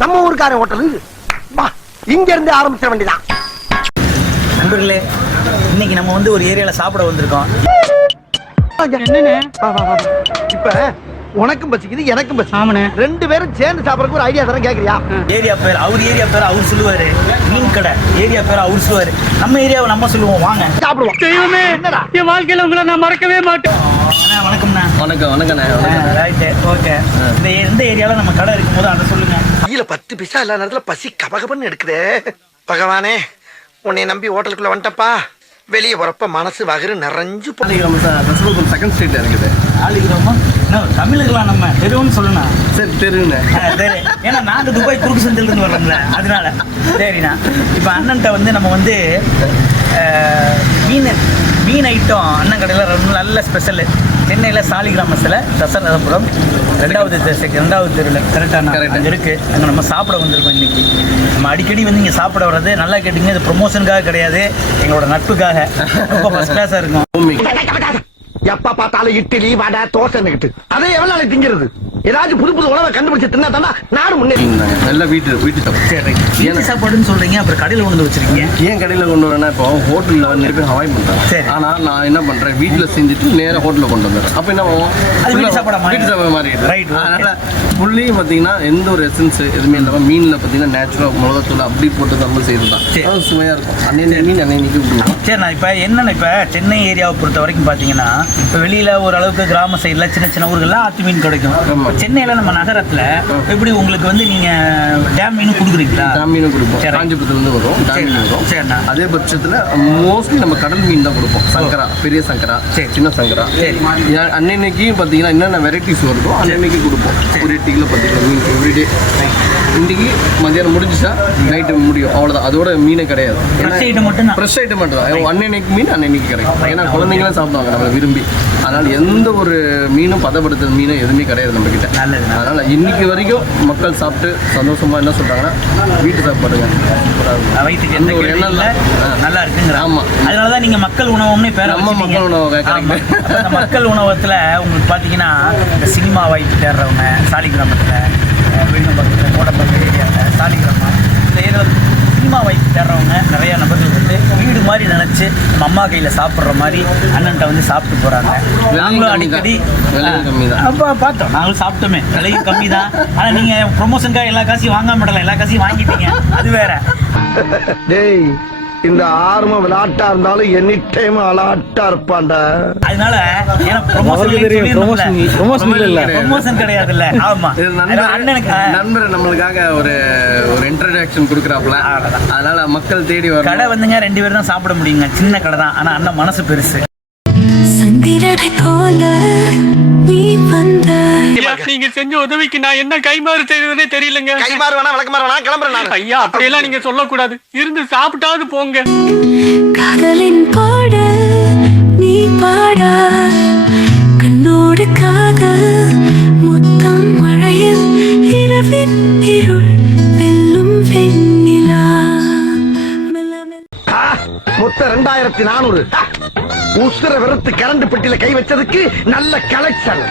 நம்ம ஊருக்காரன் ஹோட்டலு. வா, இங்க இருந்து ஆரம்பிச்சிட வேண்டியதான். நண்பர்களே, இன்னைக்கு நம்ம வந்து ஒரு ஏரியால சாப்பிட வந்திருக்கோம். இப்ப உனக்கும் பசிக்குது, எனக்கும் பசி. ஆமாண்ணே. ரெண்டு பேரும் சேர்ந்து சாப்பிடறதுக்கு ஒரு ஐடியா தரேன், கேக்குறியா? ஏரியா பேர் அவர் சொல்லுவாரு, மீன் கடை ஏரியா பேர் அவர் சொல்லுவாரு, நம்ம ஏரியாவை நம்ம சொல்லுவோம். வாங்க சாப்பிடுவோம். தெய்வமே, என்னடா என் வாழ்க்கையில உங்களை நான் மறக்கவே மாட்டேன். அண்ணா வணக்கம்ண்ணா. வணக்கண்ணே. Right, okay. இந்த ஏரியால நம்ம கடை இருக்கும் போது அதை சொல்லுங்க. கையில 10 பைசா எல்லா நேரத்துல பசி கபகபன்னு எடுக்குதே. பகவானே, உன்னை நம்பி ஹோட்டலுக்குள்ள வந்துட்டப்பா. வெளியே போறப்ப மனசு வகுறு நிறைஞ்சு செகண்ட் ஸ்ட்ரீட் இருக்குது. ஆலிகிராமா தமிழுக்கலாம், நம்ம தெருவுன்னு சொல்லணும். சரி தெருண்ணே. சரி, ஏன்னா நாங்கள் துபாய் குறுக்கு சந்திலிருந்து வர்றோம்ல, அதனால. சரிண்ணா, இப்போ அண்ணன்ட்ட வந்து நம்ம வந்து மீன் ஐட்டம் அண்ணன் கடையில் ரொம்ப நல்ல ஸ்பெஷலு. சென்னையில் சாலிகிராமத்தில் தசரதபுரம் 2வது தெருவில் கரெக்டாக அங்கே இருக்குது. அங்கே நம்ம சாப்பிட வந்திருக்கோம் இன்றைக்கி. நம்ம அடிக்கடி வந்து இங்கே சாப்பிட வர்றது, நல்லா கேட்டுங்க, இது ப்ரொமோஷனுக்காக கிடையாது, எங்களோட நட்புக்காக. ரொம்ப ஃபஸ்ட் கிளாஸாக இருக்கும். எப்ப பார்த்தாலும் இட்லி வடை தோசை அதே எவ்வளவு நாளைக்கு திங்கிறது? ஏதாச்சும் புது புது உணவை கண்டுபிடிச்சு தின்னா தானே நாடு முன்னேறி. நல்ல வீட்டு வீட்டு சாப்பாடுன்னு சொல்றீங்க, அப்புறம் கடையில் கொண்டு வச்சிருக்கீங்க. ஏன் கடையில் கொண்டு வரேன்னா, இப்போ ஹோட்டலில் நிறைய பேர் அவாய்ட் பண்ணுறாங்க. சரி. ஆனால் நான் என்ன பண்ணுறேன், வீட்டில் செஞ்சுட்டு நேராக ஹோட்டலில் கொண்டு வந்துடுறேன். அப்போ என்ன ஆகும், வீட்டு சாப்பாடு மாதிரி. ரைட். அதனால் ஃபுல்லையும் பார்த்தீங்கன்னா எந்த ஒரு எசன்ஸ் எதுவுமே இல்லாமல் மீனில் பார்த்தீங்கன்னா நேச்சுரல் மிளகாத்தூள் அப்படி போட்டு நம்ம செய்யறது தான். அது சுவையாக இருக்கும். அன்னைக்கு மீன் அன்னைக்கு கொடுக்கும். சரி, நான் இப்போ என்னென்ன, இப்போ சென்னை ஏரியாவை பொறுத்த வரைக்கும் பார்த்தீங்கன்னா, இப்போ வெளியில் ஓரளவுக்கு கிராம சைடில் சின்ன சின்ன ஊர்கள்லாம் ஆற்று மீன் கிடைக்கும். சென்னையில் நம்ம நகரத்தில் எப்படி உங்களுக்கு வந்து நீங்கள் டேம் மீன் கொடுக்குறீங்களா? டேம் மீனும் கொடுப்போம். காஞ்சிபுரத்துலேருந்து வரும் டேம் மீன் வரும். சரிண்ணா. அதே பட்சத்தில் மோஸ்ட்லி நம்ம கடல் மீன் தான் கொடுப்போம். சங்கரா, பெரிய சங்கரா, சின்ன சங்கரா. அன்னைக்கு பார்த்தீங்கன்னா என்னென்ன வெரைட்டிஸ் வருதோ அன்னைக்கு கொடுப்போம். ஒரு 8 கிலோ 10 கிலோ மீன் எவ்ரிடே. இன்றைக்கி மத்தியானம் முடிஞ்சிச்சா நைட்டு முடியும், அவ்வளோதான். அதோட மீனே கிடையாது. ஃப்ரெஷ் ஐட்டம் மட்டும் தான். அன்னைக்கு மீன் அன்னைக்கு கிடைக்கும். ஏன்னா குழந்தைங்களாம் சாப்பிடுவாங்க நம்மளை விரும்பி. அதனால் எந்த ஒரு மீனும் பதப்படுத்துற மீனும் எதுவுமே கிடையாது நம்மக்கிட்ட. அதனால் இன்னைக்கு வரைக்கும் மக்கள் சாப்பிட்டு சந்தோஷமாக என்ன சொல்கிறாங்கன்னா, வீட்டு சாப்பாடுங்க வயிற்றுக்கு எந்த ஒரு எண்ணம் இல்லை, நல்லா இருக்குங்கிற. ஆமாம், அதனால தான் நீங்கள் மக்கள் உணவுன்னு பேர். நம்ம மக்கள் உணவு. அந்த மக்கள் உணவகத்தில் உங்களுக்கு பார்த்தீங்கன்னா, இந்த சினிமா வாய்ப்பு தேடுறவங்க சாலிகிராமத்தில், விழுந்தம்பக்கத்தில், கோடம்பக்கம் ஏரியாவில், சாலிகிராமம் இந்த ஏரியாவில் சினிமா வாய்ப்பு தேடுறவங்க நிறையா நபர்கள் வந்து வீடு மாதிரி நினச்சி நம்ம அம்மா கையில் சாப்பிட்ற மாதிரி அண்ணன்ட்ட வந்து சாப்பிட்டு போகிறாங்க. நாங்களும் அடிக்கடி அப்போ பார்த்தோம், நாங்களும் சாப்பிட்டோமே. விலையும் கம்மி தான். ஆனால் நீங்கள் ப்ரொமோஷனுக்காக எல்லா காசையும் வாங்காம விடலாம், எல்லா காசையும் வாங்கிட்டீங்க, அது வேற. டேய், இந்த ஆர்ம விளையாட்டா இருந்தாலும் எனி டைம் விளையாட்டா இருப்பான்டா. அதனால ப்ரொமோஷன் கிடையாது இல்ல. ஆமா, அண்ணனுக்கு நண்பர் நம்மளுக்காக ஒரு இன்ட்ரோடக்ஷன் கொடுக்குறாப்புல. அதனால மக்கள் தேடி வர கடை வந்துங்க 2 பேர் தான் சாப்பிட முடியுங்க. சின்ன கடை தான், ஆனா அண்ணன் மனசு பெருசு. நீங்க செஞ்ச உதவிக்கு நான் என்ன கைமாறு செய்யறதுனே தெரியலங்க. கைமாறு வேணா விளக்கமாறு வேணா கிளம்புறேன் நான். ஐயா, அப்படியெல்லாம் நீங்க சொல்லக்கூடாது. இருந்து சாப்பிட்டாவது போங்க. காதலின் பாடல் நீ பாடா, கண்ணோடு காதல் முத்தம் மழையில் இரவின் இருள் வெல்லும் வெண்ணிலா. மொத்த 2400 உசுர வெறுத்து கரண்ட் பெட்டியில கை வச்சதுக்கு நல்ல கலெக்ஷன்.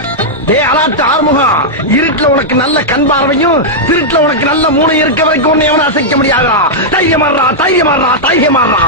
அலாட்டு ஆறுமுகம், இருட்டுல உனக்கு நல்ல கண் பார்வையும் திருட்டுல உனக்கு நல்ல மூளை இருக்க வரைக்கும் உன்னை எவனும் அசைக்க முடியாதா? தைரியமாறா.